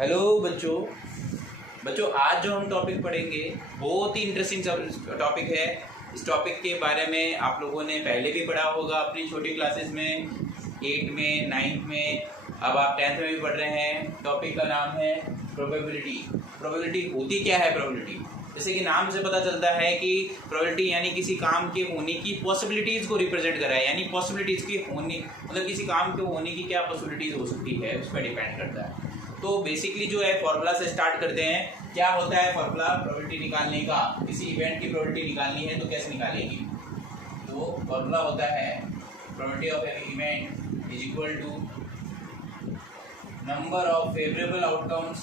Hello बच्चों आज जो हम टॉपिक पढ़ेंगे बहुत ही इंटरेस्टिंग टॉपिक है। इस टॉपिक के बारे में आप लोगों ने पहले भी पढ़ा होगा अपनी छोटी क्लासेस में, 8 में, 9th में, अब आप 10th में भी पढ़ रहे हैं। टॉपिक का नाम है प्रोबेबिलिटी। प्रोबेबिलिटी होती क्या है? प्रोबेबिलिटी जैसे कि नाम से पता चलता है कि प्रोबेबिलिटी यानी किसी काम के होने की पॉसिबिलिटीज़ को रिप्रेजेंट करा है, यानी पॉसिबिलिटीज़ की होने मतलब किसी काम के होने की क्या पॉसिबिलिटीज़ हो सकती है उस पर डिपेंड करता है। तो बेसिकली जो है फॉर्मूला से स्टार्ट करते हैं। क्या होता है फॉर्मूला प्रोबेबिलिटी निकालने का? किसी इवेंट की प्रोबेबिलिटी निकालनी है तो कैसे निकालेंगे? तो फॉर्मूला होता है probability of an event is equal to number of favourable outcomes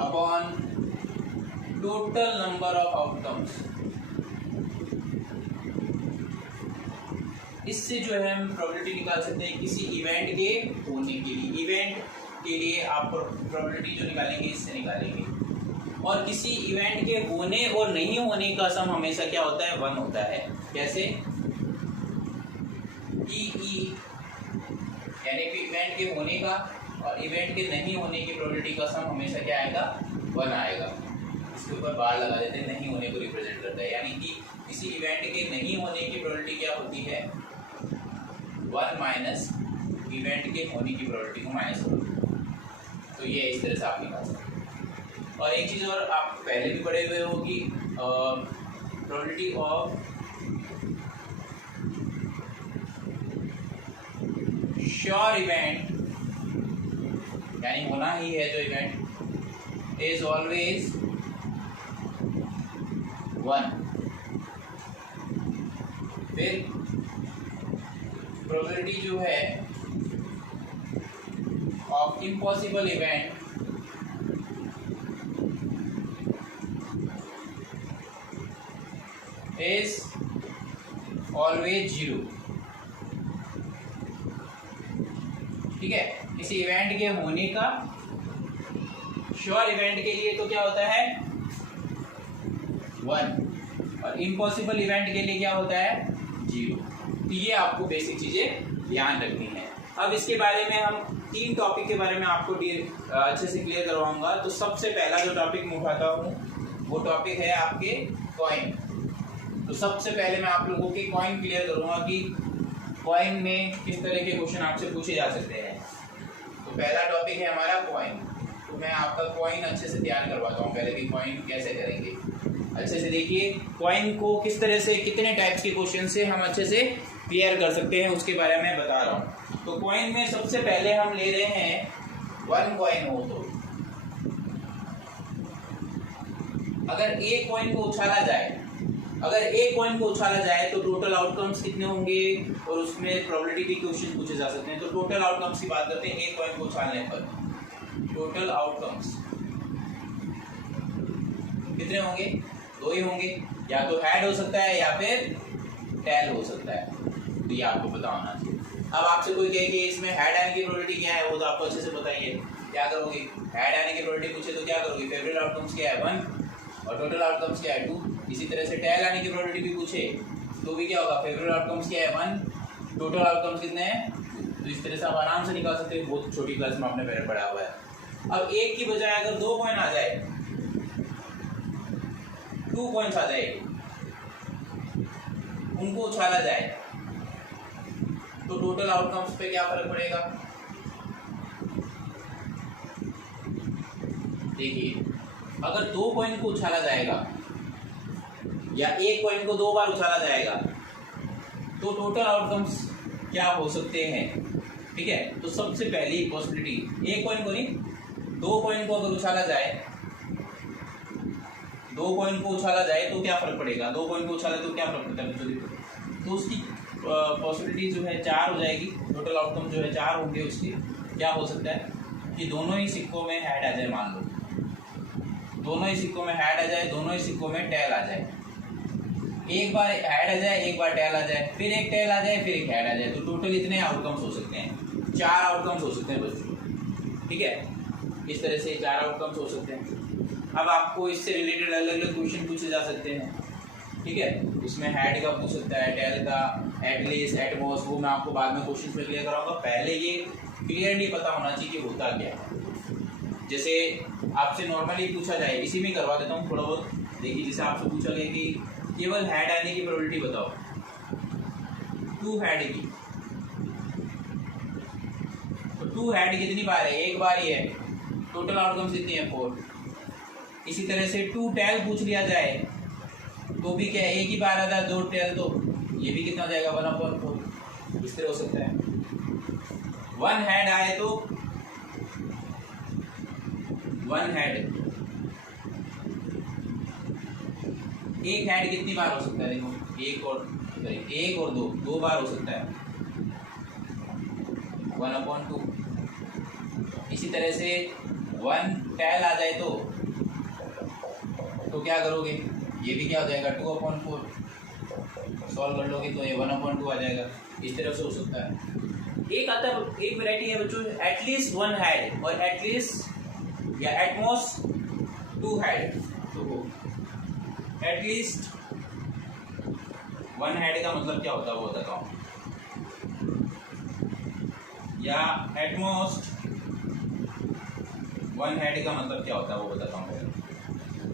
upon total number of outcomes. इससे जो है हम प्रोबेबिलिटी निकाल सकते हैं किसी इवेंट के होने के लिए। इवेंट के लिए आप प्रोबेबिलिटी जो निकालेंगे इससे निकालेंगे। और किसी इवेंट के होने और नहीं होने का सम हमेशा क्या होता है? 1 होता है। कैसे? ई यानी कि इवेंट के होने का और इवेंट के नहीं होने की प्रोबेबिलिटी का सम हमेशा क्या आएगा? 1 आएगा। इसके ऊपर बार लगा देते हैं, नहीं होने को रिप्रेजेंट करता है। यानी कि किसी इवेंट के नहीं होने की प्रोबेबिलिटी क्या होती है? 1 माइनस इवेंट के होने की प्रोबेबिलिटी को माइनस करो। तो ये इस तरह से आप निकाल सकते हैं। और एक चीज़ और आप पहले भी पढ़े हुए हो कि प्रोबेबिलिटी ऑफ श्योर इवेंट यानी होना ही है जो इवेंट इज ऑलवेज 1। फिर प्रोबेबिलिटी जो है of impossible event is always 0। ठीक है, किसी इवेंट के होने का श्योर इवेंट के लिए तो क्या होता है? 1 और इम्पॉसिबल इवेंट के लिए क्या होता है? 0। तो ये आपको बेसिक चीजें ध्यान रखनी है। अब इसके बारे में हम 3 टॉपिक के बारे में आपको अच्छे से क्लियर करवाऊंगा। तो सबसे पहला जो टॉपिक मैं उठाता हूँ वो टॉपिक है आपके कॉइन। तो सबसे पहले मैं आप लोगों के कॉइन क्लियर करूंगा कि कॉइन में किस तरह के क्वेश्चन आपसे पूछे जा सकते हैं। तो पहला टॉपिक है हमारा कॉइन। तो मैं आपका कॉइन अच्छे से तैयार करवाता हूँ पहले कि कॉइन कैसे करेंगे। अच्छे से देखिए कॉइन को किस तरह से, कितने टाइप्स के क्वेश्चन से हम अच्छे से क्लियर कर सकते हैं उसके बारे में बता रहा हूँ। तो कॉइन में सबसे पहले हम ले रहे हैं 1 कॉइन हो तो अगर एक कॉइन को उछाला जाए तो टोटल आउटकम्स कितने होंगे और उसमें प्रोबेबिलिटी के क्वेश्चन पूछे जा सकते हैं। तो टोटल आउटकम्स की बात करते हैं। एक कॉइन को उछालने पर टोटल आउटकम्स कितने होंगे? 2 ही होंगे। या तो हेड हो सकता है या फिर टेल हो सकता है। तो ये आपको पता होना चाहिए। अब आपसे कोई कहे कि इसमें हेड आने की प्रोबेबिलिटी क्या है, वो तो आपको अच्छे से बताइए। क्या करोगे? हेड आने की प्रोबेबिलिटी पूछे तो क्या करोगे? फेवरेट आउटकम्स क्या है? 1 और टोटल आउटकम्स क्या है? 2। इसी तरह से टेल आने की प्रोबेबिलिटी भी पूछे तो भी क्या होगा? फेवरेट आउटकम्स क्या है? 1, टोटल आउटकम्स कितने हैं? तो इस तरह से आप आराम से निकाल सकते हैं। बहुत छोटी क्लास में आपने पहले पढ़ा हुआ है। अब एक की बजाय अगर 2 कॉइन आ जाए, 2 कॉइन्स आ जाए, उनको उछाला जाए तो टोटल आउटकम्स पे क्या फर्क पड़ेगा? देखिए अगर 2 कॉइन को उछाला जाएगा या एक कॉइन को 2 बार उछाला जाएगा तो टोटल आउटकम्स क्या हो सकते हैं? ठीक है, तो सबसे पहली पॉसिबिलिटी एक कॉइन को नहीं, 2 कॉइन को अगर उछाला जाए, 2 कॉइन को उछाला जाए तो क्या फर्क पड़ेगा? 2 कॉइन को उछाला तो क्या फर्क पड़ता है? तो उसकी पॉसिबिलिटी जो है 4 हो जाएगी। टोटल आउटकम जो है 4 होंगे। उसके क्या हो सकता है कि दोनों ही सिक्कों में हेड आ जाए। मान लो दोनों ही सिक्कों में हेड आ जाए, दोनों ही सिक्कों में टेल आ जाए। एक बार हेड आ जाए, एक बार टेल आ जाए, फिर एक टेल आ जाए, फिर एक हेड आ जाए। तो टोटल इतने आउटकम्स हो सकते हैं, 4 आउटकम्स हो सकते हैं बच्चों। ठीक है, इस तरह से 4 आउटकम्स हो सकते हैं। अब आपको इससे रिलेटेड अलग अलग क्वेश्चन पूछे जा सकते हैं। ठीक है। इसमें हेड का पूछ सकता है, टेल का, एटलीस्ट, एटमॉस, वो मैं आपको बाद में क्वेश्चन में क्लियर कराऊंगा। पहले ये क्लियरली पता होना चाहिए कि होता क्या है। जैसे आपसे नॉर्मली पूछा जाए, इसी में करवा देता हूँ थोड़ा बहुत। देखिए जैसे आपसे पूछा गया कि केवल हेड आने की प्रोबेबिलिटी बताओ, 2 हेड की, तो 2 हेड कितनी बार है? एक बार ही है। टोटल आउटकम्स कितनी है? 4। इसी तरह से 2 टेल पूछ लिया जाए तो भी क्या है, एक ही बार आता है। 2 टेल, तो ये भी कितना हो जाएगा? 1/4। इस तरह हो सकता है। 1 हेड आए तो 1 हेड, एक हेड कितनी बार हो सकता है? देखो, एक और 2 बार हो सकता है, 1/2। इसी तरह से 1 टेल आ जाए तो क्या करोगे? ये भी क्या हो जाएगा? 2/4। सॉल्व कर लोगे तो ये 1/2 आ जाएगा। इस तरह से हो सकता है। एक आता है, एक वैरायटी है बच्चों, एटलीस्ट 1 हेड और एटलीस्ट या एटमोस्ट 2 हेड। तो एटलीस्ट 1 हेड का मतलब क्या होता है वो बताता हूँ, या एटमोस्ट 1 हेड का मतलब क्या होता है वो बताता हूँ।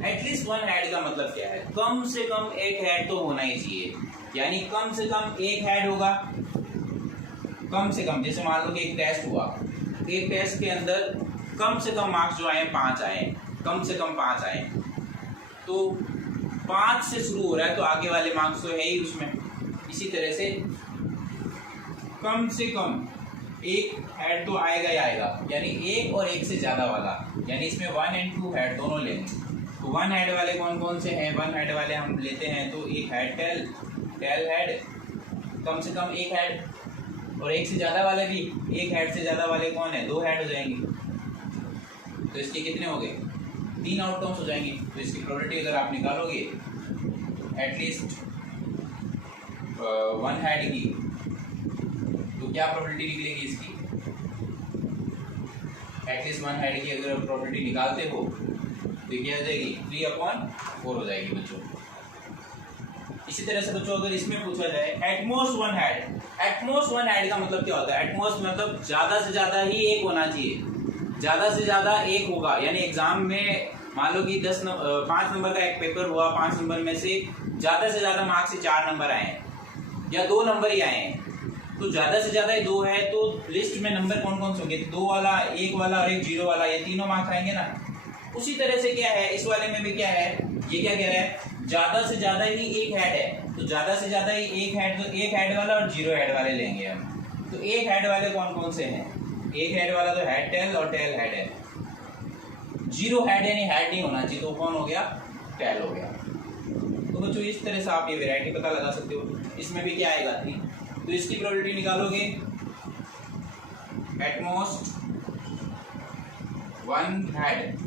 एटलीस्ट 1 हेड का मतलब क्या है? कम से कम एक हेड तो होना ही चाहिए, यानी कम से कम एक हेड होगा। कम से कम, जैसे मान लो कि एक टेस्ट हुआ, एक टेस्ट के अंदर कम से कम मार्क्स जो आए 5 आए, कम से कम 5 आए, तो 5 से शुरू हो रहा है तो आगे वाले मार्क्स तो है ही उसमें। इसी तरह से कम से कम एक हेड तो आएगा ही आएगा, यानी एक और एक से ज्यादा वाला, यानी इसमें 1 और 2 हेड दोनों लेंगे। तो 1 हेड वाले कौन कौन से हैं? 1 हेड वाले हम लेते हैं तो एक हेड टेल हेड, कम से कम एक हेड, और एक से ज्यादा वाले भी, एक हेड से ज्यादा वाले कौन है? 2 हेड हो जाएंगे। तो इसके कितने हो गए? 3 आउटकम्स हो जाएंगे। तो इसकी प्रोबेबिलिटी अगर आप निकालोगे एटलीस्ट 1 हेड की, तो क्या प्रोबेबिलिटी निकलेगी इसकी? एटलीस्ट 1 हेड की अगर प्रोबेबिलिटी निकालते हो तो क्या हो जाएगी? 3/4 हो जाएगी बच्चों। इसी तरह से बच्चों अगर इसमें पूछा जाए एटमोस्ट 1 हेड, एटमोस्ट 1 हेड का मतलब क्या होता है? एटमोस्ट मतलब ज्यादा से ज्यादा ही एक होना चाहिए, ज्यादा से ज्यादा एक होगा। यानी एग्जाम में मान लो कि 5 नंबर का एक पेपर हुआ, 5 नंबर में से ज्यादा मार्क्स से 4 नंबर आए हैं या 2 नंबर ही आए हैं, तो ज्यादा से ज्यादा 2 है, तो लिस्ट में नंबर कौन कौन से होंगे? 2 वाला, 1 वाला और एक 0 वाला, ये तीनों मार्क्स आएंगे ना। उसी तरह से क्या है इस वाले में भी क्या है, ये क्या कह रहा है? ज्यादा से ज्यादा ही एक हेड है, तो ज्यादा से ज्यादा ही एक हेड, तो एक हेड वाला और 0 हेड वाले लेंगे हम। तो एक हेड वाले कौन कौन से हैं? एक हेड वाला तो हेड टेल और टेल हेड है। 0 हेड यानी हेड नहीं होना चाहिए, तो कौन हो गया? टेल हो गया। तो बच्चों इस तरह से आप ये वैरायटी पता लगा सकते हो। इसमें भी क्या आएगा? 3। तो इसकी प्रोबेबिलिटी निकालोगे एटमोस्ट 1 हेड,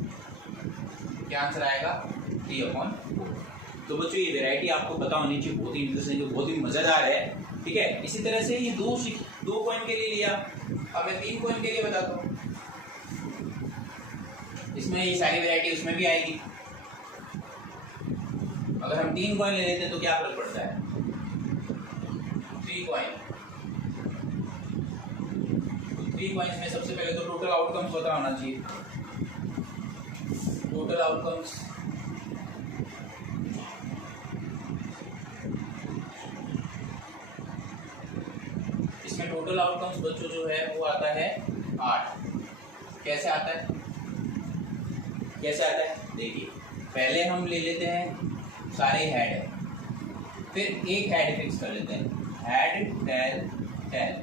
क्या आंसर आएगा? 3/4। तो बच्चों ये वैरायटी आपको पता होनी चाहिए, बहुत ही इंटरेस्टिंग, बहुत ही मजेदार है। ठीक है। इसी तरह से ये 2 कॉइन के लिए लिया, अब मैं 3 कॉइन के लिए बताता हूँ। इसमें ये सारी वैरायटी उसमें भी आएगी। अगर हम 3 कॉइन ले लेते तो क्या फर्क पड़ता है? 3 कॉइन, 3 कॉइन्स में सबसे पहले तो टोटल आउटकम्स पता होना चाहिए। टोटल आउटकम्स इसमें टोटल आउटकम्स बच्चों जो है वो आता है 8। कैसे आता है? देखिए पहले हम ले लेते हैं सारे हेड, फिर एक हेड फिक्स कर लेते हैं, हेड टेल टेल।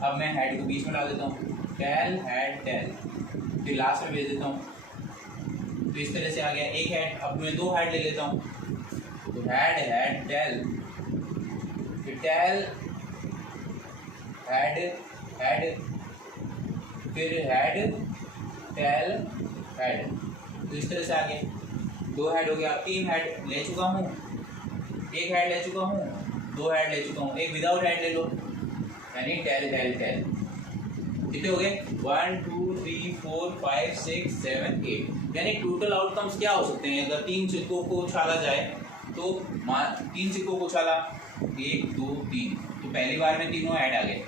अब मैं हेड को बीच में डाल देता हूँ, टेल हेड टेल, फिर लास्ट में भेज देता हूँ। तो इस तरह से आ गया एक हेड। अब मैं 2 हेड ले लेता हूँ, तो हेड हेड टेल, फिर टेल हेड हेड, फिर हेड टेल हेड। तो इस तरह से आ गया 2 हेड हो गया। 3 हेड ले चुका हूँ, 1 हेड ले चुका हूँ, 2 हेड ले चुका हूँ, एक विदाउट हेड ले लो, यानी टेल टेल टेल। कितने हो गए? 1 2 3 4 5 6 7 8। यानी टोटल आउटकम्स क्या हो सकते हैं? अगर 3 चित्रों को उछाला जाए तो 3 सिक्कों को उछाला, 1 2 3, तो पहली बार में तीनों ऐड आ गए,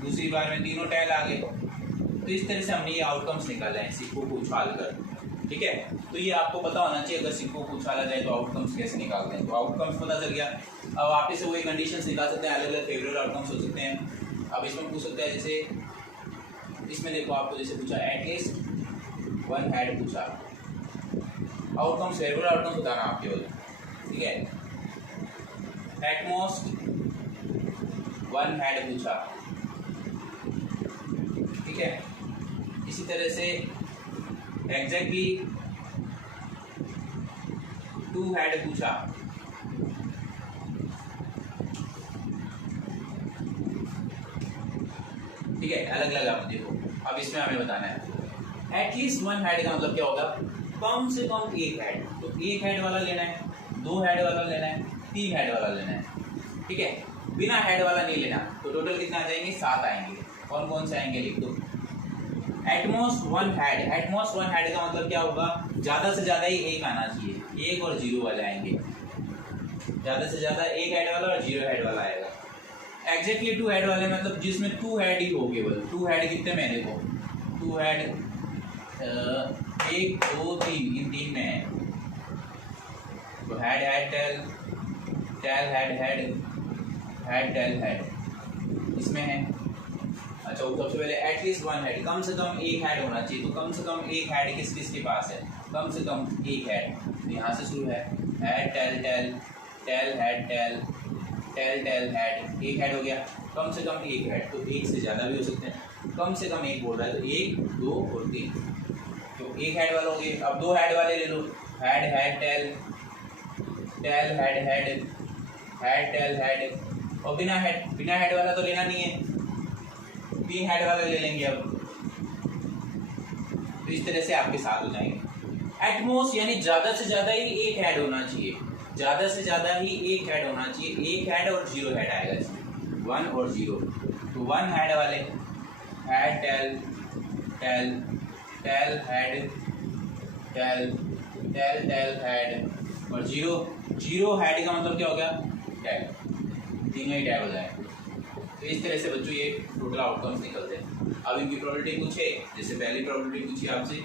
दूसरी बार में तीनों टैल आ गए। तो इस तरह से हमने ये आउटकम्स निकाले हैं सिक्कों को उछाल कर। ठीक है, तो ये आपको पता होना चाहिए अगर सिक्कों को उछाला जाए तो आउटकम्स कैसे निकालते हैं। तो आउटकम्स पता चल गया। अब आप इसे वही कंडीशंस निकाल सकते हैं, अलग अलग फेवरेबल आउटकम्स हो सकते हैं। अब इसमें पूछ सकते हैं, जैसे इसमें देखो आपको जैसे पूछा एटलीस्ट 1 हैड पूछा, आउटकम्स फेवरेबल आउटकम्स बताना आपके केवल। ठीक है, एटमोस्ट 1 हैड पूछा। ठीक है, इसी तरह से एग्जैक्टली 2 हैड पूछा। ठीक है, अलग अलग आप देखो। अब इसमें हमें बताना है एटलीस्ट 1 हैड का मतलब क्या होगा, कम से कम 1 हैड। तो 1 हैड वाला लेना है, 2 हैड वाला लेना है, 3 हैड वाला लेना है। ठीक है, बिना हैड वाला नहीं लेना। तो टोटल कितना आ जाएंगे, 7 आएंगे। कौन कौन से आएंगे लिख दो। एटमोस्ट 1 हैड, एटमोस्ट 1 हैड का मतलब क्या होगा, ज्यादा से ज्यादा ही 1 आना चाहिए। 1 और 0 वाले आएंगे, ज्यादा से ज्यादा 1 हैड वाला और 0 हैड वाला आएगा। एग्जैक्टली 2 हैड वाले मतलब जिसमें 2 हैड ही हो केवल। 2 हैड कितने में देखो, 2 हैड 1 2 3, इन 3 में है। तो head head tail, tail head head, head tail head इसमें है। अच्छा, सबसे पहले एटलीस्ट 1 हैड, कम से कम 1 हैड होना चाहिए। तो कम से कम 1 हैड किस किस के पास है, कम से कम 1 हैड। तो यहाँ से शुरू है, head tail tail, tail head tail, tail tail head, 1 head हो गया। कम से कम 1 हैड, तो 1 से ज़्यादा भी हो सकते हैं, कम से कम 1 बोल रहा है। तो 1 2 और 3, तो 1 हैड वाला हो गया। अब 2 हैड वाले ले लो, head head tail, tail head head, head tail head. और बिना हैड वाला तो लेना नहीं है, 3 हैड वाले ले लेंगे। अब तो इस तरह से आपके साथ हो जाएंगे। एटमोस्ट यानी ज्यादा से ज्यादा ही 1 हैड होना चाहिए, ज्यादा से ज्यादा ही 1 हैड होना चाहिए। 1 हैड और 0 हैड आएगा इसमें, 1 और 0। तो 1 हैड वाले head tail tail, tail head tail, tail tail head. और 0 हैड का मतलब क्या हो गया, टैग। तीनों ही टैग हो जाए। तो इस तरह से बच्चों ये टोटल आउटकम्स निकलते हैं। अब इनकी प्रोबेबिलिटी पूछे, जैसे पहली प्रोबेबिलिटी पूछी आपसे,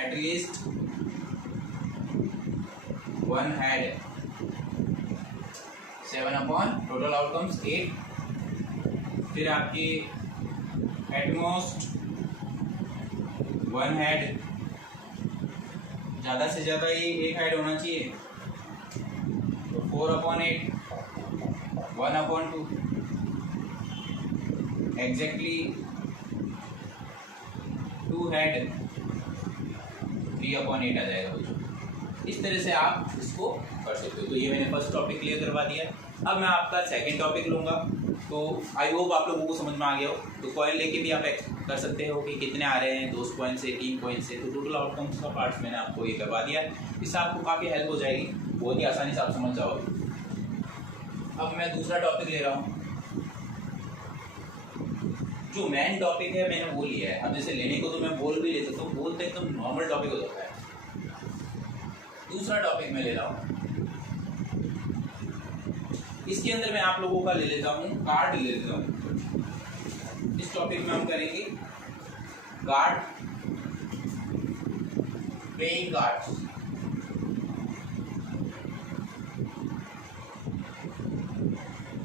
at least 1 had 7 upon total outcomes 8। फिर आपकी एटमोस्ट 1 हैड, ज़्यादा से ज़्यादा ही 1 हैड होना चाहिए। तो 4 upon 8, 1 upon 2, exactly 2 had, 3 upon 8 आ जाएगा बच्चों। इस तरह से आप इसको कर सकते हो। तो ये मैंने फर्स्ट टॉपिक क्लियर करवा दिया। अब मैं आपका सेकंड टॉपिक लूँगा। तो आई होप आप लोगों को समझ में आ गया हो। तो कॉइन लेके भी आप कर सकते हो कि कितने आ रहे हैं, 2 कॉइन से, 3 कॉइन से। तो टोटल आउटकम्स का पार्ट्स मैंने आपको ये करवा दिया। इससे आपको काफ़ी हेल्प हो जाएगी, बहुत ही आसानी से आप समझ जाओगे। अब मैं दूसरा टॉपिक ले रहा हूँ। जो मेन टॉपिक है मैंने वो लिया है। अब जैसे लेने को तो मैं बोल भी ले सकता हूँ, बोलते एकदम नॉर्मल टॉपिक हो जाता है। दूसरा टॉपिक मैं ले रहा हूँ, इसके अंदर मैं आप लोगों का ले लेता हूँ, कार्ड ले लेता हूँ। इस टॉपिक में हम करेंगे कार्ड, प्लेइंग कार्ड्स।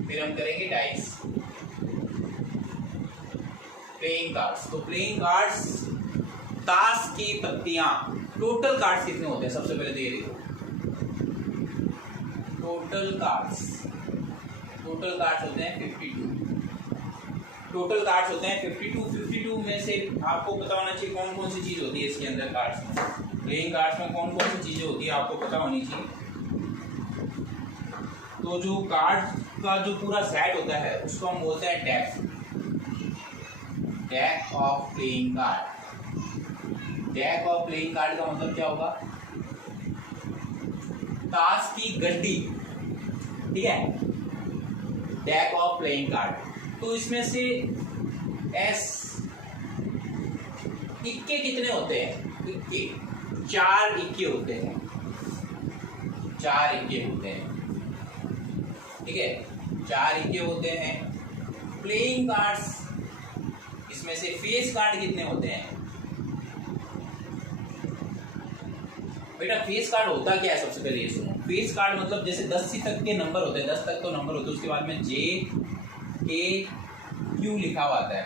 फिर हम करेंगे डाइस, प्लेइंग कार्ड्स। तो प्लेइंग कार्ड्स, ताश की पत्तियां। टोटल कार्ड्स कितने होते हैं सबसे पहले तो ये देखो। टोटल कार्ड्स होते हैं 52। टोटल कार्ड्स होते हैं 52 में से आपको पता होना चाहिए कौन कौन सी चीज होती है इसके अंदर। कार्ड्स में, प्लेइंग कार्ड्स में कौन कौन सी चीजें होती है आपको पता होनी चाहिए। तो जो कार्ड का जो पूरा सेट होता है उसको हम बोलते हैं deck of playing card. Deck of playing card का मतलब क्या होगा, ताश की गड्डी। ठीक है, डेक ऑफ प्लेइंग कार्ड। तो इसमें से इक्के कितने होते हैं, 4 इक्के होते हैं। 4 इक्के होते हैं, ठीक है, 4 इक्के होते हैं। प्लेइंग कार्ड्स, इसमें से फेस कार्ड कितने होते हैं बेटा? फेस कार्ड होता क्या है, सबसे पहले ये सुनो। फेस कार्ड मतलब जैसे 10 तक के नंबर होते हैं, 10 तक तो नंबर होते हैं, उसके बाद में जे के क्यू लिखा हुआ आता है।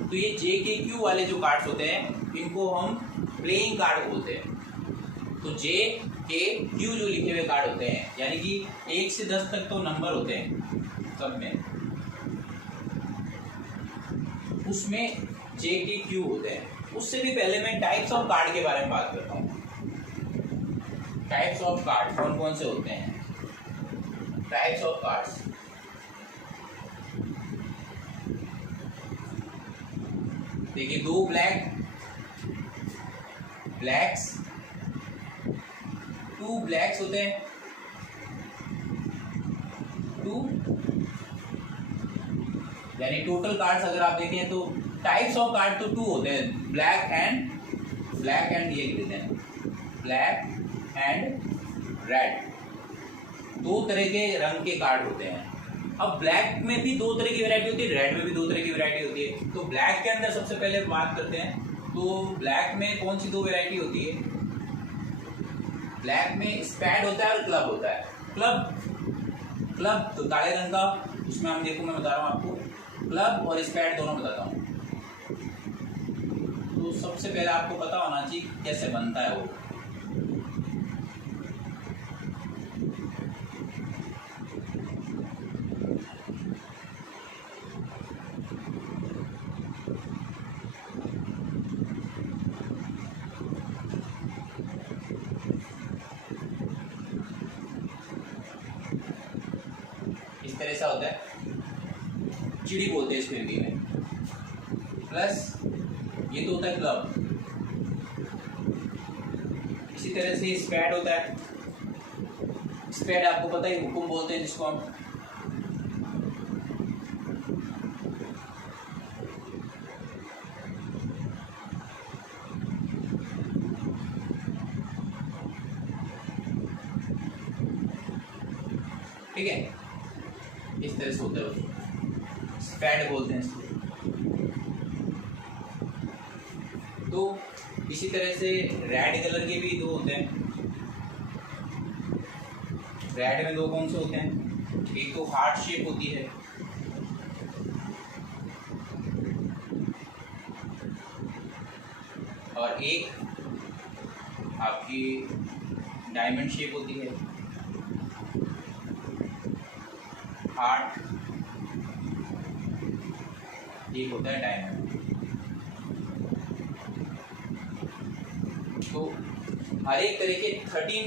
तो ये जे के क्यू वाले जो कार्ड्स होते हैं इनको हम प्लेइंग कार्ड बोलते हैं। तो जे के क्यू जो लिखे हुए कार्ड होते हैं, यानी कि 1 से 10 तक तो नंबर होते हैं सब में, उसमें जे के क्यू होते हैं। उससे भी पहले मैं टाइप्स ऑफ कार्ड के बारे में बात करता हूँ। टाइप्स ऑफ कार्ड कौन कौन से होते हैं? टाइप्स ऑफ कार्ड्स, देखिए 2 ब्लैक्स, 2 ब्लैक्स होते हैं, 2, यानी टोटल कार्ड्स अगर आप देखें तो टाइप्स ऑफ कार्ड तो 2 होते हैं, ब्लैक एंड ये लिखते हैं, ब्लैक एंड रेड, 2 तरह के रंग के कार्ड होते हैं। अब ब्लैक में भी 2 तरह की वैरायटी होती है, रेड में भी 2 तरह की वैरायटी होती है। तो ब्लैक के अंदर सबसे पहले बात करते हैं, तो ब्लैक में कौन सी 2 वैरायटी होती है? ब्लैक में स्पैड होता है और क्लब होता है। क्लब तो काले रंग का, उसमें हम देखो, मैं बता रहा हूँ आपको, क्लब और स्पैड दोनों बताता हूँ। तो सबसे पहले आपको पता होना चाहिए कैसे बनता है वो। इस तरह से होता है, चिड़ी बोलते हैं इसको हिंदी में, प्लस ये तो होता है क्लब। इसी तरह से स्पैड होता है, स्पैड आपको पता है हुकुम बोलते हैं जिसको हम, ठीक है, इस तरह से होता है, स्पैड बोलते हैं इसको। तो इसी तरह से रेड कलर के भी 2 होते हैं। रेड में 2 कौन से होते हैं? एक तो हार्ट शेप होती है, और एक आपकी डायमंड शेप होती है। हार्ट, एक होता है डायमंड। तो हर एक तरह के 13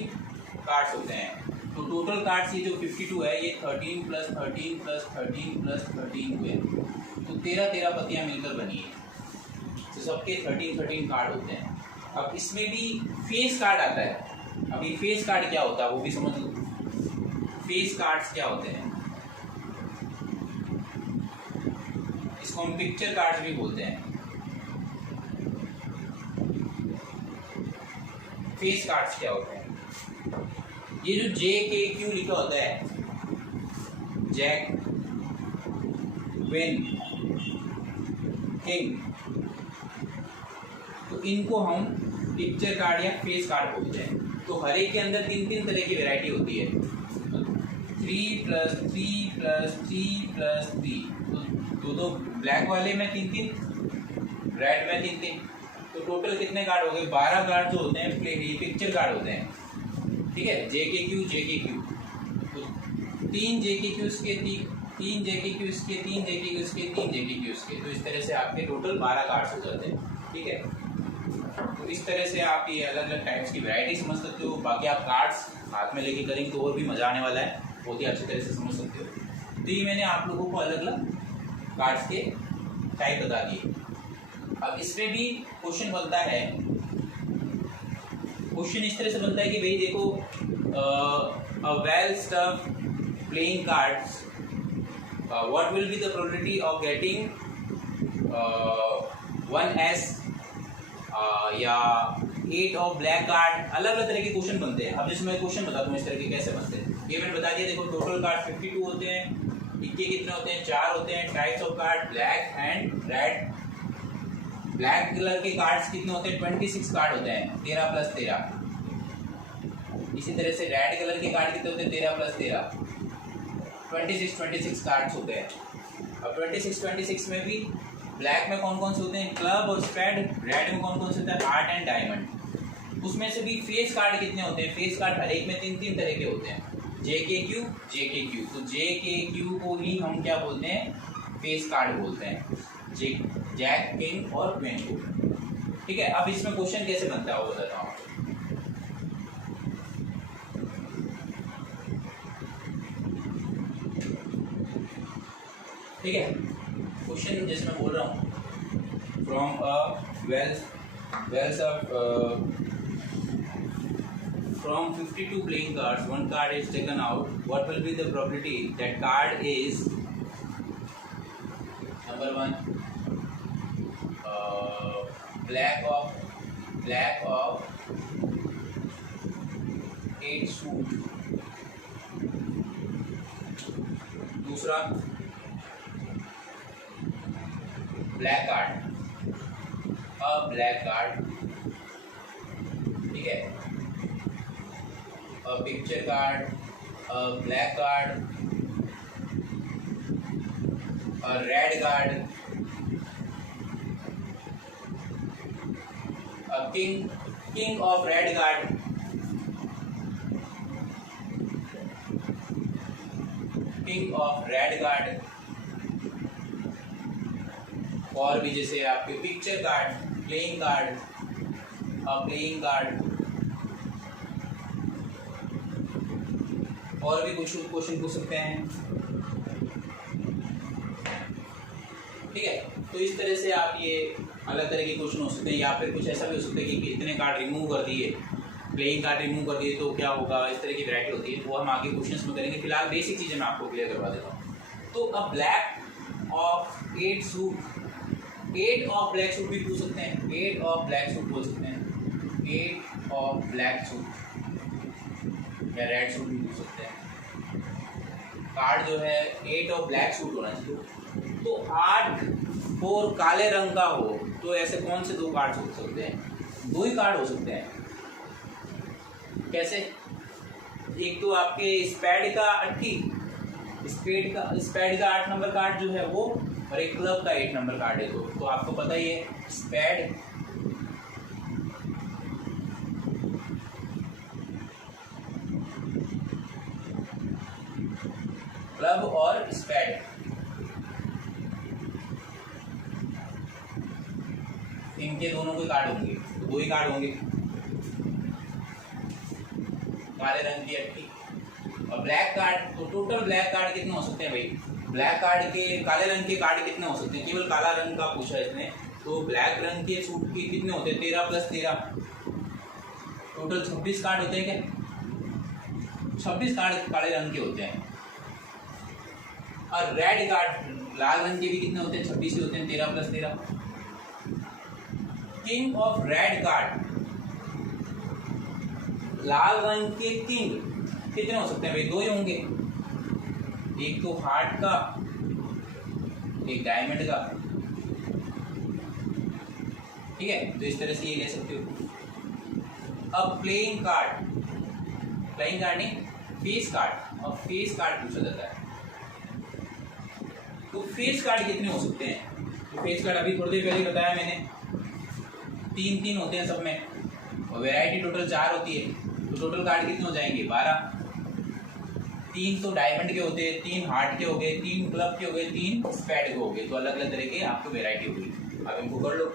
कार्ड्स होते हैं। तो टोटल कार्ड्स ये जो 52 है, ये 13 + 13 + 13 + 13 हुए, तो 13 पत्तियां मिलकर बनी है। तो सबके 13 कार्ड होते हैं। अब इसमें भी फेस कार्ड आता है। अब ये फेस कार्ड क्या होता है वो भी समझ लो। फेस कार्ड्स क्या होते हैं, इसको हम पिक्चर कार्ड्स भी बोलते हैं। फेस कार्ड्स क्या होते हैं? ये जो जे के क्यू लिखा होता है, जैक, क्वीन, किंग, तो इनको हम पिक्चर कार्ड या फेस कार्ड बोलते हैं। तो हर एक के अंदर 3 तरह की वैरायटी होती है। 3 + 3 + 3 + 3, तो ब्लैक वाले में 3, रेड में 3, तो टोटल कितने कार्ड हो गए? 12 कार्ड जो होते हैं ये पिक्चर कार्ड होते हैं, ठीक है। जे के क्यू, तो 3 जे के क्यू के 3 जे के क्यू के 3 जे के क्यू के 3 जे के क्यू के, तो इस तरह से आपके टोटल 12 कार्ड्स हो जाते हैं, ठीक है। तो इस तरह से आप ये अलग अलग टाइप्स की वैरायटी समझ सकते हो। बाकी आप कार्ड्स हाथ में लेके करेंगे तो और भी मजा आने वाला है, बहुत ही अच्छी तरह से समझ सकते हो। तो ये मैंने आप लोगों को अलग अलग कार्ड्स के टाइप बता दिए। अब इसमें भी क्वेश्चन बनता है, क्वेश्चन इस तरह से बनता है कि भाई देखो, well stuff playing cards, what will be the probability of getting 1s या 8 ऑफ ब्लैक कार्ड, अलग अलग तरह के क्वेश्चन बनते हैं। अब जिसमें क्वेश्चन बताता हूँ इस तरह के कैसे बनते हैं। ये मैंने बता दिया, देखो टोटल कार्ड 52 होते हैं, इक्के कितने होते हैं, 4 होते हैं। Types of card black and red, black colour के कार्ड्स कितने होते हैं, 26 कार्ड होते हैं, 13 प्लस 13। इसी तरह से रेड कलर के कार्ड कितने होते हैं, 13 प्लस 13, 26 कार्ड्स होते हैं। अब 26 में भी ब्लैक में कौन कौन से होते हैं, क्लब और स्पेड। रेड में कौन कौन से होता है, हार्ट एंड डायमंड। उसमें से भी फेस कार्ड कितने होते हैं, फेस कार्ड हर एक में 3 तरह के होते हैं, JKQ JKQ। तो JKQ को ही हम क्या बोलते हैं, फेस कार्ड बोलते हैं, जैक, किंग और क्वीन को। ठीक है, अब इसमें क्वेश्चन कैसे बनता है वो बताता हूँ आपको। ठीक है, क्वेश्चन जैसे मैं बोल रहा हूँ, from from 52 playing cards, one card is taken out. What will be the probability that card is number 1 black of 8 suit, दूसरा ब्लैक कार्ड, ब्लैक कार्ड, ठीक है, picture card, black card, red card, king of red card, king of red card, और भी जैसे आपके picture card, playing card, playing card, और भी कुछ क्वेश्चन पूछ सकते हैं। ठीक है, तो इस तरह से आप ये अलग तरह के क्वेश्चन हो सकते हैं, या फिर कुछ ऐसा भी हो सकता है कि इतने कार्ड रिमूव कर दिए, प्लेइंग कार्ड रिमूव कर दिए तो क्या होगा, इस तरह की वैरायटी होती है, वो हम आगे क्वेश्चंस में करेंगे। फिलहाल बेसिक चीज़ें मैं आपको क्लियर करवा देता हूँ। तो अब black of 8 suit, 8 of black suit भी पूछ सकते हैं, 8 ऑफ ब्लैक सूट बोल सकते हैं, 8 ऑफ ब्लैक सूट या रेड सूट भी पूछ सकते हैं। कार्ड जो है 8 ऑफ ब्लैक सूट होना चाहिए। तो 8 और काले रंग का हो तो ऐसे कौन से 2 कार्ड हो सकते हैं, 2 ही कार्ड हो सकते हैं। कैसे, एक तो आपके स्पैड का 8 नंबर कार्ड जो है वो, और एक क्लब का 8 नंबर कार्ड है। तो आपको पता ही है, स्पैड, क्लब और स्पैड, इनके दोनों के कार्ड होंगे, 2 ही कार्ड होंगे, काले रंग की 8 और ब्लैक कार्ड। तो टोटल ब्लैक कार्ड कितने हो सकते हैं भाई, ब्लैक कार्ड के, काले रंग के कार्ड कितने हो सकते हैं, केवल काला रंग का पूछा है इसने। तो ब्लैक रंग के सूट के कितने होते हैं, 13 प्लस 13, टोटल 26 कार्ड होते हैं क्या, 26 कार्ड काले रंग के होते हैं। और रेड कार्ड लाल रंग के भी कितने होते हैं, 26 ही होते हैं, 13 plus 13। King of red card, लाल रंग के किंग कितने हो सकते हैं भाई, 2 ही होंगे, एक तो हार्ट का, एक डायमंड का। ठीक है, तो इस तरह से ये ले सकते हो। अब प्लेइंग कार्ड नहीं, फेस कार्ड, और फेस कार्ड पूछा जाता है। तो फेस कार्ड कितने हो सकते हैं, तो फेस कार्ड अभी थोड़ी देर पहले बताया मैंने, 3 होते हैं सब में, और वैरायटी टोटल 4 होती है। तो टोटल कार्ड कितने हो जाएंगे, 12। 3 तो डायमंड के होते हैं, 3 हार्ट के हो गए, 3 क्लब के हो गए, 3 स्पैड के हो गए। तो अलग अलग तरह के आपको वैरायटी होगी। अब इनको कर लो।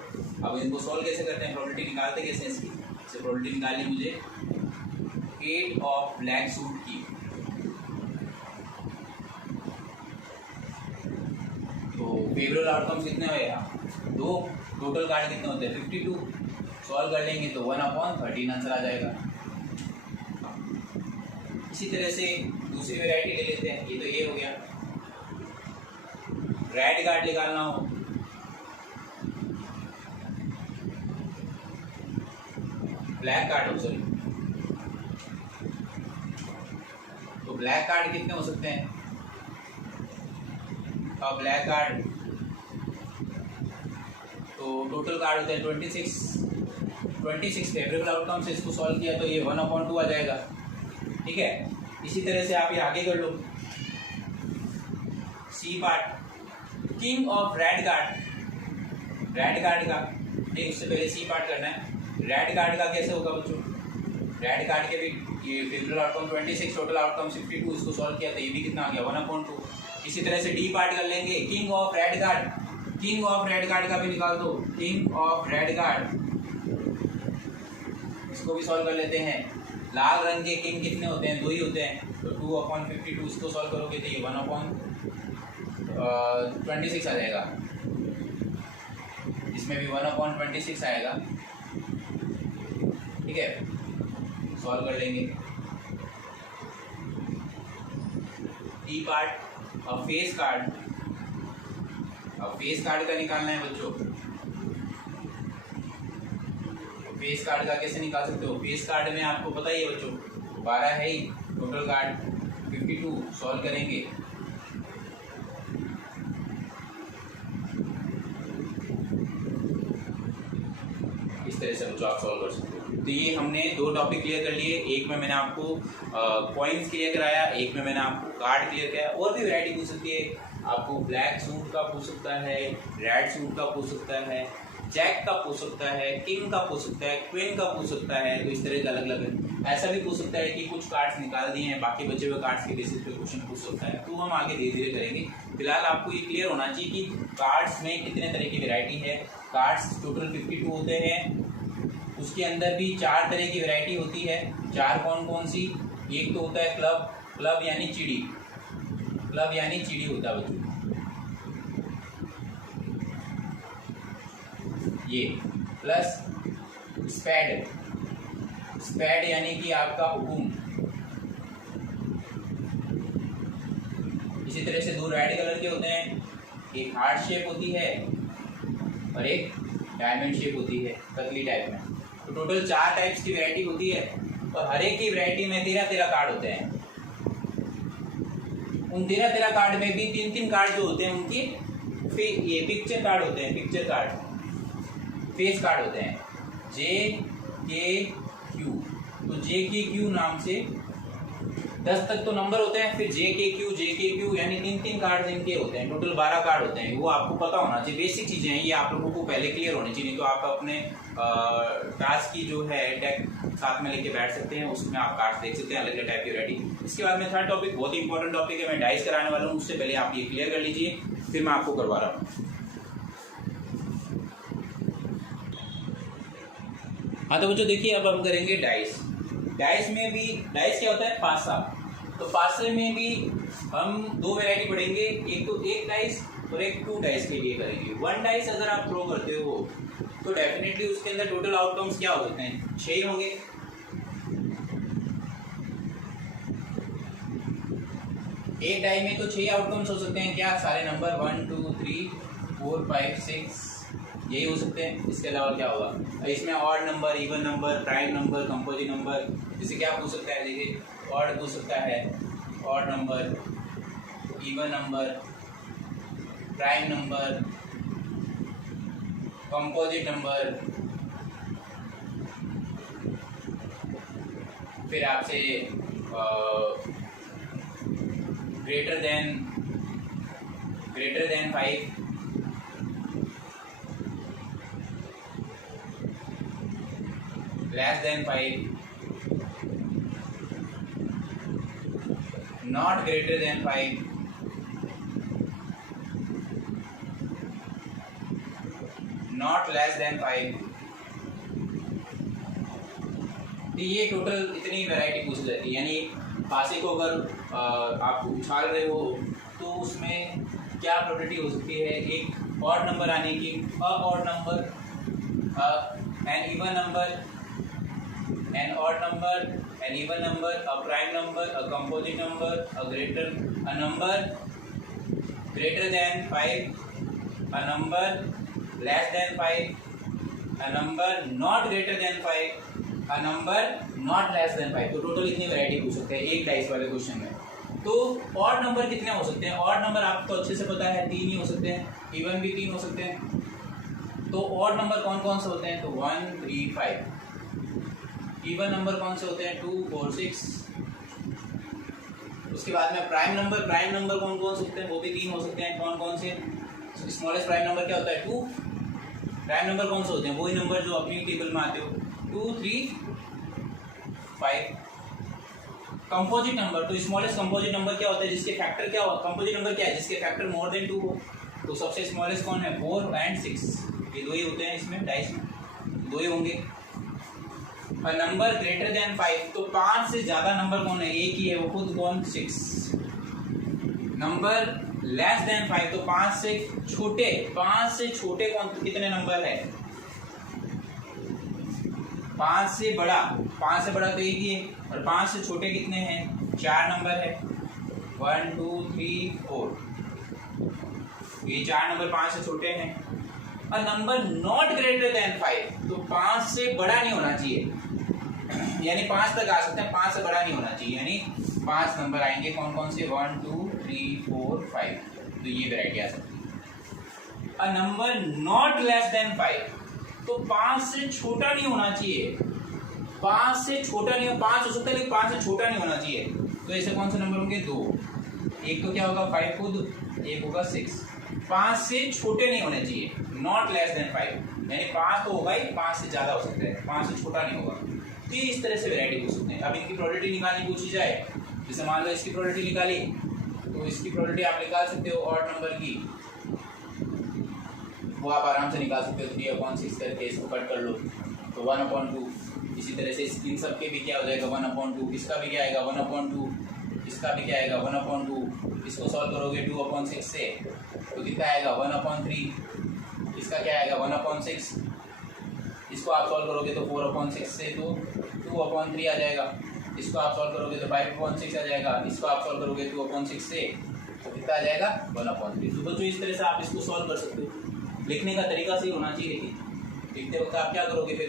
अब इनको सॉल्व कैसे करते हैं, प्रोबेबिलिटी निकालते कैसे इसकी। इससे प्रोबेबिलिटी निकालनी मुझे 8 ऑफ ब्लैक सूट की, तो फेवरेबल आउटकम्स कितने हुए, 2। टोटल कार्ड कितने होते हैं, 52। सॉल्व कर लेंगे तो 1/13 आंसर आ जाएगा। इसी तरह से दूसरी वैरायटी ले लेते हैं। ये तो ये हो गया। रेड कार्ड निकालना हो ब्लैक कार्ड हो, सॉरी, तो ब्लैक कार्ड कितने हो सकते हैं? और ब्लैक कार्ड तो टोटल कार्ड होते हैं 26 फेवरेबल आउटकम से इसको सॉल्व किया तो ये 1/2 आ जाएगा। ठीक है, इसी तरह से आप ये आगे कर लो। C part, king of red card का नहीं, उससे पहले सी पार्ट करना है। रेड कार्ड का कैसे होगा बच्चों? रेड कार्ड के भी ये फेवरेबल आउटकम 26, टोटल आउटकम 62, इसको सॉल्व किया तो ये भी कितना आ गया 1/2। इसी तरह से डी पार्ट कर लेंगे। किंग ऑफ रेड कार्ड का भी निकाल दो। किंग ऑफ रेड कार्ड, इसको भी सॉल्व कर लेते हैं। लाल रंग के किंग कितने होते हैं? 2 ही होते हैं, तो 2/52 इसको सॉल्व करोगे तो ये 1/26 आ जाएगा। इसमें भी 1/26 आएगा। ठीक है, सॉल्व कर लेंगे। टी पार्ट, अब फेस कार्ड का निकालना है बच्चों। फेस कार्ड का कैसे निकाल सकते हो? फेस कार्ड में आपको पता ही है बच्चों 12 है ही, टोटल कार्ड 52, सॉल्व करेंगे। इस तरह से बच्चों आप सॉल्व कर सकते हो। तो ये हमने 2 टॉपिक क्लियर कर लिए। एक में मैंने आपको कॉइन्स क्लियर कराया, एक में मैंने आपको कार्ड क्लियर कराया। और भी वैरायटी पूछ सकती है, आपको ब्लैक सूट का पूछ सकता है, रेड सूट का पूछ सकता है, जैक का पूछ सकता है, किंग का पूछ सकता है, क्वीन का पूछ सकता है। तो इस तरह का अलग अलग ऐसा भी पूछ सकता है कि कुछ कार्ड्स निकाल दिए हैं, बाकी बचे हुए कार्ड्स के बेसिस पे क्वेश्चन पूछ सकता है। तो हम आगे धीरे धीरे करेंगे। फिलहाल आपको ये क्लियर होना चाहिए कि कार्ड्स में कितने तरह की वैरायटी है। कार्ड्स टोटल 52 होते हैं, उसके अंदर भी 4 तरह की वैरायटी होती है। 4 कौन कौन सी? एक तो होता है क्लब यानी चिड़ी होता है बच्चों, ये प्लस स्पैड यानी कि आपका हुकुम। इसी तरह से 2 रेड कलर के होते हैं, एक हार्ट शेप होती है और एक डायमंड शेप होती है पतली टाइप में। तो टोटल 4 टाइप्स की वैरायटी होती है और हर एक की वैरायटी में 13 कार्ड होते हैं। उन 13 कार्ड में भी 3 कार्ड जो होते हैं उनके ये पिक्चर कार्ड होते हैं, फेस कार्ड होते हैं, JKQ। तो JKQ नाम से 10 तक तो नंबर होते हैं, फिर JKQ यानी 3 कार्ड इनके होते हैं। टोटल 12 कार्ड होते हैं। वो आपको पता होना चाहिए, बेसिक चीजें हैं ये, आप लोगों को पहले क्लियर होनी चाहिए। नहीं तो आप अपने टास्क की जो है डेक साथ में लेके बैठ सकते हैं, उसमें आप कार्ड देख सकते हैं अलग अलग टाइप की वैरायटी। इसके बाद में थर्ड टॉपिक बहुत ही इंपॉर्टेंट टॉपिक है, मैं डाइस कराने वाला हूँ। उससे पहले आप ये क्लियर कर लीजिए, फिर मैं आपको करवा रहा हूँ। हाँ तो बच्चों देखिए, अब हम करेंगे डाइस में भी। डाइस क्या होता है? पासा। तो पासे में भी हम 2 वैरायटी पढ़ेंगे, एक तो 1 डाइस और एक 2 डाइस के लिए करेंगे। 1 डाइस अगर आप थ्रो करते हो तो डेफिनेटली उसके अंदर टोटल आउटकम्स क्या हो सकते हैं? 6 ही होंगे। एक डाई में तो 6 आउटकम्स हो सकते हैं। क्या? सारे नंबर 1 2 3 4 5 6 यही हो सकते हैं। इसके अलावा क्या होगा? इसमें odd number, even number, prime number, composite number. जैसे क्या पूछ सकता है? देखिए, ऑड पूछ सकता है, odd number, even number, prime number, composite number. फिर आपसे greater than 5, less than 5, not greater than 5, not less than 5। तो ये टोटल इतनी वैरायटी पूछी जाती है। यानी पासे को अगर आप उछाल रहे हो तो उसमें क्या प्रोबेबिलिटी हो सकती है? एक ऑड नंबर आने की, a odd number, an even number, an odd number, an even number, a prime number, a composite number, a number greater than 5, a number less than 5, a number not greater than 5, a number not less than 5। तो total इतनी variety पूछ सकते हैं एक dice वाले question में। तो odd number कितने हो सकते हैं? ऑड नंबर आपको अच्छे से पता है 3 ही हो सकते हैं, इवन भी 3 हो सकते हैं। तो ऑड नंबर कौन कौन से होते हैं? तो 1 3 5। इवन नंबर कौन से होते हैं? 2 4 6। उसके बाद में प्राइम नंबर कौन कौन से होते हैं? वो भी 3 हो सकते हैं। कौन कौन से? स्मॉलेस्ट प्राइम नंबर क्या होता है? 2। प्राइम नंबर कौन से होते हैं? वही नंबर जो अपनी टेबल में आते हो, 2 3 5। कंपोजिट नंबर, तो स्मॉलेस्ट कंपोजिट नंबर क्या होता है? जिसके फैक्टर क्या हो? कंपोजिट नंबर क्या है? जिसके फैक्टर मोर देन 2 हो। तो सबसे स्मॉलेस्ट कौन है? 4 एंड 6। ये दो ही होते हैं इसमें, डाइस में दो ही होंगे। और नंबर ग्रेटर देन 5, तो 5 से ज्यादा नंबर कौन है? एक ही है, वो खुद कौन? 6। नंबर लेस देन 5, तो 5 से छोटे कौन? कितने नंबर है? 5 से बड़ा तो एक ही है। और 5 से छोटे कितने हैं? 4 नंबर है, 1 2 3 4। ये 4 नंबर 5 से छोटे हैं। और नंबर नॉट ग्रेटर देन 5, तो 5 से बड़ा नहीं होना चाहिए, यानी 5 तक आ सकते हैं, 5 से बड़ा नहीं होना चाहिए। यानी 5 नंबर आएंगे कौन कौन से? 1 2 3 4 5। तो ये वैरायटी आ सकती है। और नंबर नॉट लेस देन 5, तो 5 से छोटा नहीं होना चाहिए। 5 से छोटा नहीं हो, 5 हो सकता है लेकिन 5 से छोटा नहीं होना चाहिए। तो ऐसे कौन से नंबर होंगे? 2। एक तो क्या होगा? 5 खुद, एक होगा 6। 5 से छोटे नहीं होने चाहिए, नॉट लेस देन 5, यानी 5 तो होगा ही, 5 से ज्यादा हो सकता है, 5 से छोटा नहीं होगा। तो इस तरह से वैरायटी पूछ सकते हैं। अब इनकी प्रोबेबिलिटी निकालनी पूछी जाए, जैसे मान लो इसकी प्रोबेबिलिटी निकाली, तो इसकी प्रोबेबिलिटी आप निकाल सकते हो ऑड नंबर की, वो आप आराम से निकाल सकते हो। 3/6 करके इसको कट कर लो तो 1/2। इसी तरह से इन सब के भी क्या हो जाएगा? 1/2। इसका भी क्या आएगा? 1/2। इसका भी क्या आएगा? 1/2। इसको सॉल्व करोगे 2/6 से तो कितना आएगा? 1/3। इसका क्या आएगा? 1/6। इसको आप सॉल्व करोगे तो 4/6 से तो 2/3 आ जाएगा। इसको आप सॉल्व करोगे तो 5/6 आ जाएगा। इसको आप सॉल्व करोगे 2/6 से तो कितना आ जाएगा? 1/3। तो बच्चों इस तरह से आप इसको सॉल्व कर सकते हो। लिखने का तरीका सही होना चाहिए, लेकिन लिखते वक्त आप क्या करोगे? फिर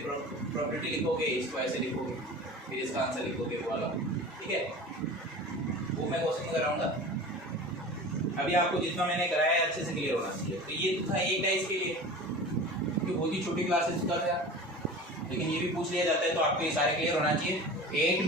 प्रॉपर्टी लिखोगे, इसको ऐसे लिखोगे, फिर इसका आंसर लिखोगे वो वाला, ठीक है? वो मैं क्वेश्चन में कराऊंगा। अभी आपको जितना मैंने कराया है अच्छे से क्लियर होना चाहिए। तो ये था एक डाइस के लिए, क्योंकि बहुत ही छोटी क्लासेस कर रहा है, लेकिन ये भी पूछ लिया जाता है तो आपको ये सारे क्लियर होना चाहिए। 8